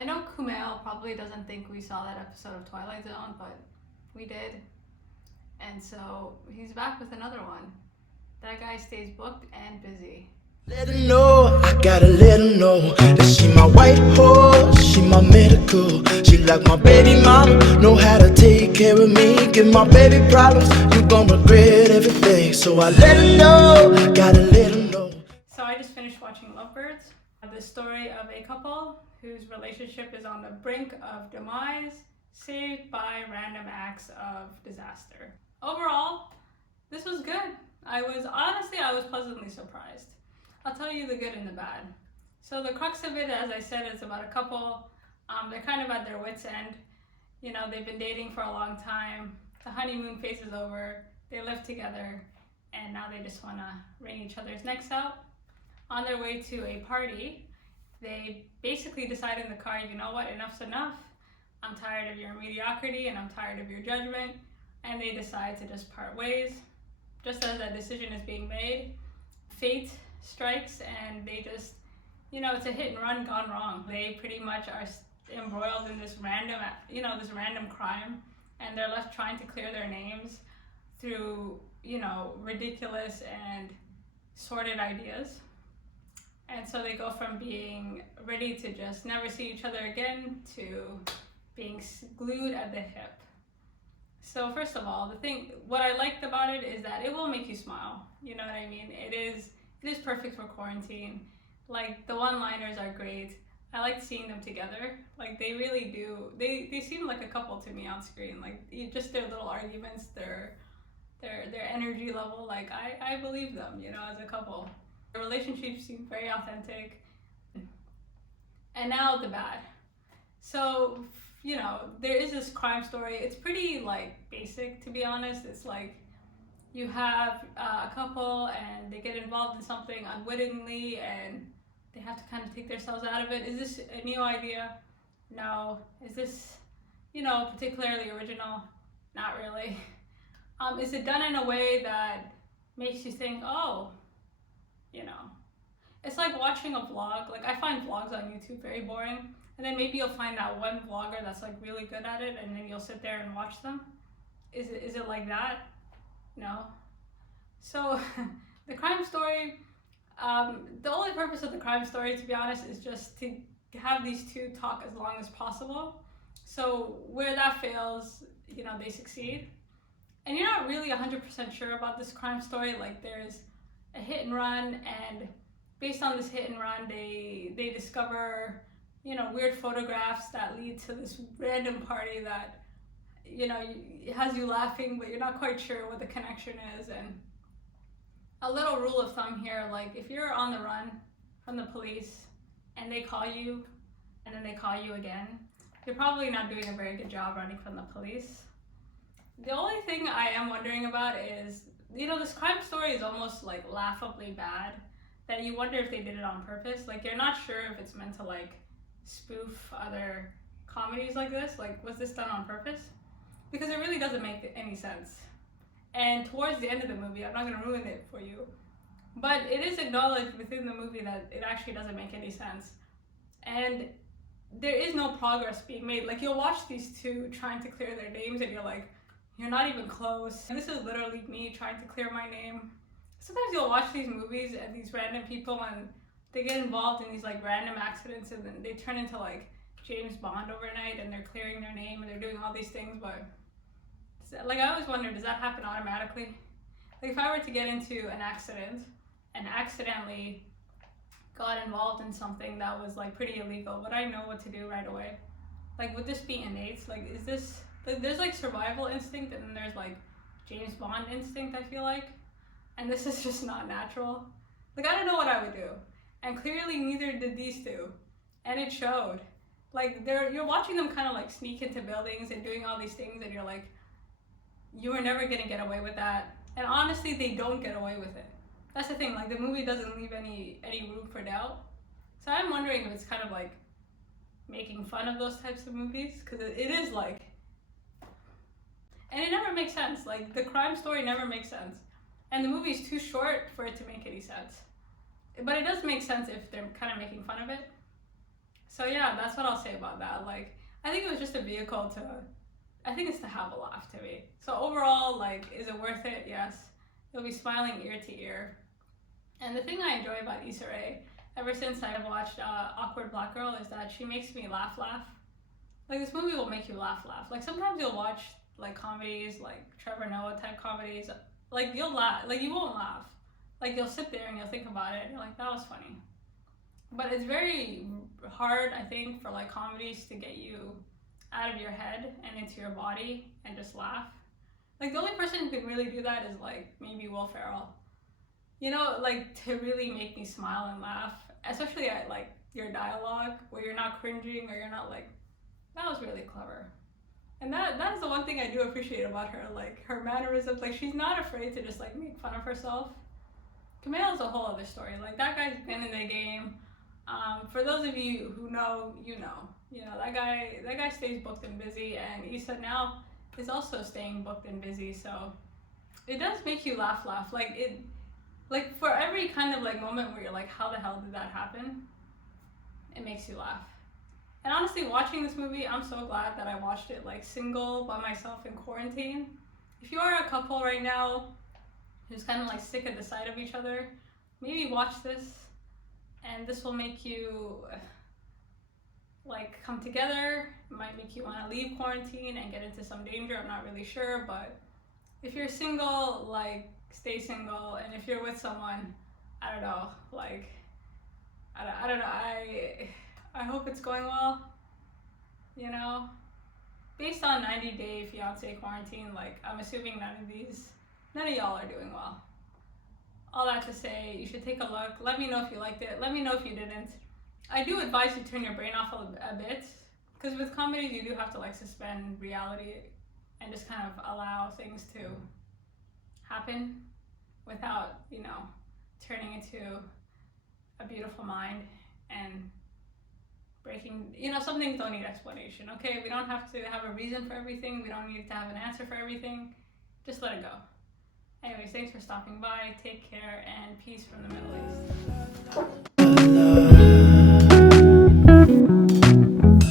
I know Kumail probably doesn't think we saw that episode of Twilight Zone, but we did. And so he's back with another one. That guy stays booked and busy. Let her know, I gotta let her know that she my white horse, she my medical. She like my baby mama, know how to take care of me. Give my baby problems, you gon' regret every day. So I let her know, gotta let her know. So I just finished watching Lovebirds, the story of a couple whose relationship is on the brink of demise, saved by random acts of disaster. Overall, this was good. I was pleasantly surprised. I'll tell you the good and the bad. So the crux of it, as I said, is about a couple. They're kind of at their wits' end. You know, they've been dating for a long time. The honeymoon phase is over. They live together, and now they just want to wring each other's necks out. On their way to a party, they basically decide in the car, you know what, enough's enough. I'm tired of your mediocrity and I'm tired of your judgment. And they decide to just part ways. Just as that decision is being made, fate strikes and they just, it's a hit and run gone wrong. They pretty much are embroiled in this random crime, and they're left trying to clear their names through, ridiculous and sordid ideas. And so they go from being ready to just never see each other again to being glued at the hip. So first of all, what I liked about it is that it will make you smile. You know what I mean? It is perfect for quarantine. Like, the one-liners are great. I like seeing them together. Like, they really do. They seem like a couple to me on screen. Like, just their little arguments, their energy level. Like, I believe them, as a couple. The relationship seems very authentic. And now the bad. So, there is this crime story. It's pretty, basic, to be honest. It's like you have a couple and they get involved in something unwittingly and they have to kind of take themselves out of it. Is this a new idea? No. Is this, particularly original? Not really. Is it done in a way that makes you think, it's like watching a vlog. Like, I find vlogs on YouTube very boring. And then maybe you'll find that one vlogger that's really good at it, and then you'll sit there and watch them. Is it like that? No. So the crime story, the only purpose of the crime story, to be honest, is just to have these two talk as long as possible. So where that fails, they succeed. And you're not really 100% sure about this crime story. Like, there's a hit and run, and based on this hit and run, they discover weird photographs that lead to this random party that, it has you laughing, but you're not quite sure what the connection is. And a little rule of thumb here, like, if you're on the run from the police and they call you and then they call you again, you're probably not doing a very good job running from the police. The only thing I am wondering about is, this crime story is almost laughably bad, that you wonder if they did it on purpose. Like, you're not sure if it's meant to spoof other comedies like this. Like, was this done on purpose? Because it really doesn't make any sense. And towards the end of the movie, I'm not going to ruin it for you, but it is acknowledged within the movie that it actually doesn't make any sense. And there is no progress being made. Like, you'll watch these two trying to clear their names and you're like, you're not even close. And this is literally me trying to clear my name. Sometimes you'll watch these movies and these random people and they get involved in these random accidents and then they turn into James Bond overnight and they're clearing their name and they're doing all these things. But I always wonder, does that happen automatically? Like, if I were to get into an accident and accidentally got involved in something that was pretty illegal, would I know what to do right away? Like, would this be innate? Like, is this, there's survival instinct and then there's James Bond instinct, I feel like. And this is just not natural. Like, I don't know what I would do. And clearly neither did these two. And it showed. Like, you're watching them kind of sneak into buildings and doing all these things and you're like, you are never gonna get away with that. And honestly, they don't get away with it. That's the thing, the movie doesn't leave any room for doubt. So I'm wondering if it's kind of making fun of those types of movies, because it is and it never makes sense. The crime story never makes sense. And the movie's too short for it to make any sense. But it does make sense if they're kind of making fun of it. So yeah, that's what I'll say about that. Like, I think it was just a vehicle to, I think it's to have a laugh to me. So overall, like, is it worth it? Yes. You'll be smiling ear to ear. And the thing I enjoy about Issa Rae, ever since I've watched Awkward Black Girl, is that she makes me laugh. Like, this movie will make you laugh. Like, sometimes you'll watch, like, comedies, like Trevor Noah type comedies. Like, you'll laugh. Like, you won't laugh. Like, you'll sit there and you'll think about it and you're like, that was funny. But it's very hard, I think, for, like, comedies to get you out of your head and into your body and just laugh. Like, the only person who can really do that is, like, maybe Will Ferrell. You know, like, to really make me smile and laugh, especially at, like, your dialogue, where you're not cringing or you're not, like, that was really clever. And that is the one thing I do appreciate about her, like, her mannerisms. Like, she's not afraid to just, like, make fun of herself. Kumail is a whole other story. Like, that guy's been in the game. For those of you who know, you know. You know, that guy stays booked and busy, and Issa now is also staying booked and busy, so it does make you laugh. Like, for every kind of, like, moment where you're like, how the hell did that happen? It makes you laugh. And honestly, watching this movie, I'm so glad that I watched it, like, single, by myself in quarantine. If you are a couple right now who's kind of, like, sick of the sight of each other, maybe watch this, and this will make you, like, come together. It might make you want to leave quarantine and get into some danger. I'm not really sure, but if you're single, like, stay single. And if you're with someone, I don't know, like, I don't know, I hope it's going well, you know? Based on 90-day fiance quarantine, like, I'm assuming none of y'all are doing well. All that to say, you should take a look. Let me know if you liked it. Let me know if you didn't. I do advise you turn your brain off a bit, because with comedies you do have to, like, suspend reality and just kind of allow things to happen without, you know, turning into a beautiful mind and breaking, you know, some things don't need explanation, okay? We don't have to have a reason for everything. We don't need to have an answer for everything. Just let it go. Anyways, thanks for stopping by. Take care, and peace from the Middle East.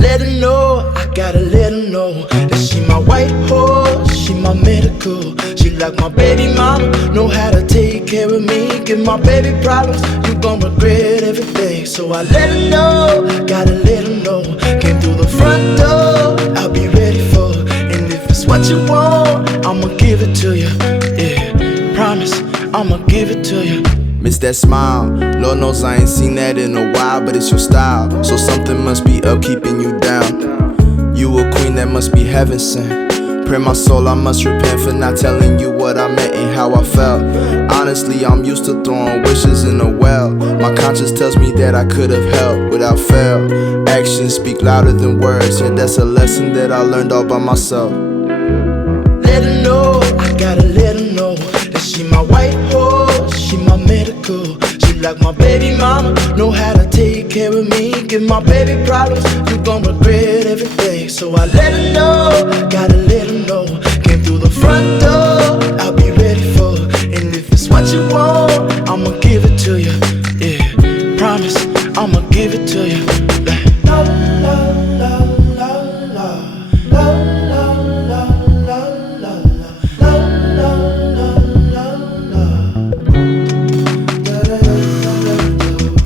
Let her know, I gotta let her know that she my white horse, she my medical. She like my baby mama, know how to take care of me. Give my baby problems, you gon' regret every day. So I let her know, gotta let her know. Came through the front door, I'll be ready for her. And if it's what you want, I'ma give it to you. Yeah, promise, I'ma give it to you. Miss that smile, Lord knows I ain't seen that in a while, but it's your style, so something must be up keeping you down. You a queen that must be heaven sent. Pray my soul, I must repent for not telling you what I meant and how I felt. Honestly, I'm used to throwing wishes in a well. My conscience tells me that I could have helped without fail. Actions speak louder than words, yeah, that's a lesson that I learned all by myself. Let her know, I gotta let her know that she my white horse, she my medical. She like my baby mama, know how to take care of me. Give my baby problems, you gon' regret every day. So I let her know, gotta let her know. Came through the front door, I'll be ready for her. And if it's what you want, I'ma give it to you. Yeah, promise, I'ma give it to you. La la la la la la.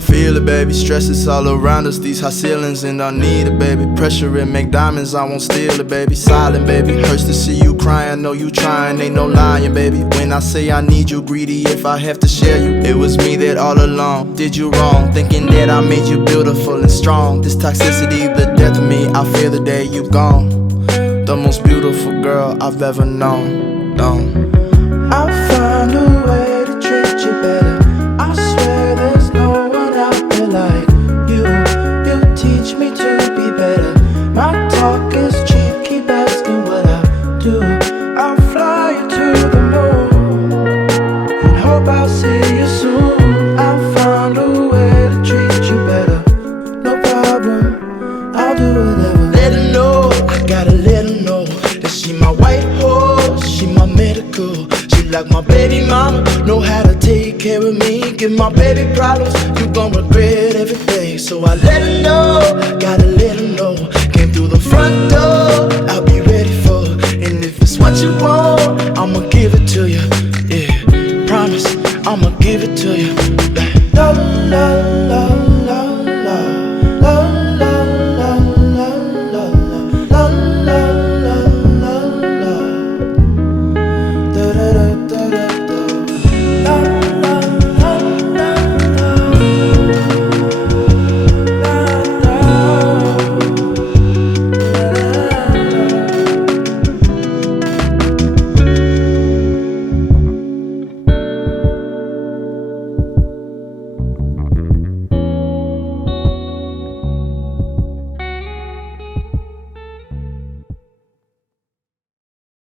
Feel it, baby, stress is all around us. These high ceilings and I need it, baby. Pressure and make diamonds, I won't steal it, baby. Silent, baby, hurts to see you crying. Know you trying, ain't no lying, baby. When I say I need you, greedy if I have to share you. It was me that all along did you wrong, thinking that I made you beautiful and strong. This toxicity, the death of me, I fear the day you gone. The most beautiful girl I've ever known. I'll find a way to treat you better. I swear there's no one out there like you. You teach me to be better. My talk is cheap, keep asking what I do. I'll fly you to the moon and hope I'll see you soon. I'll find a way to treat you better. No problem, I'll do whatever. Let her know, I gotta let her know that she my white horse, she my medical. She like my baby mama, know how to take care of me. Give my baby problems, you gon' regret every day. So I let her know,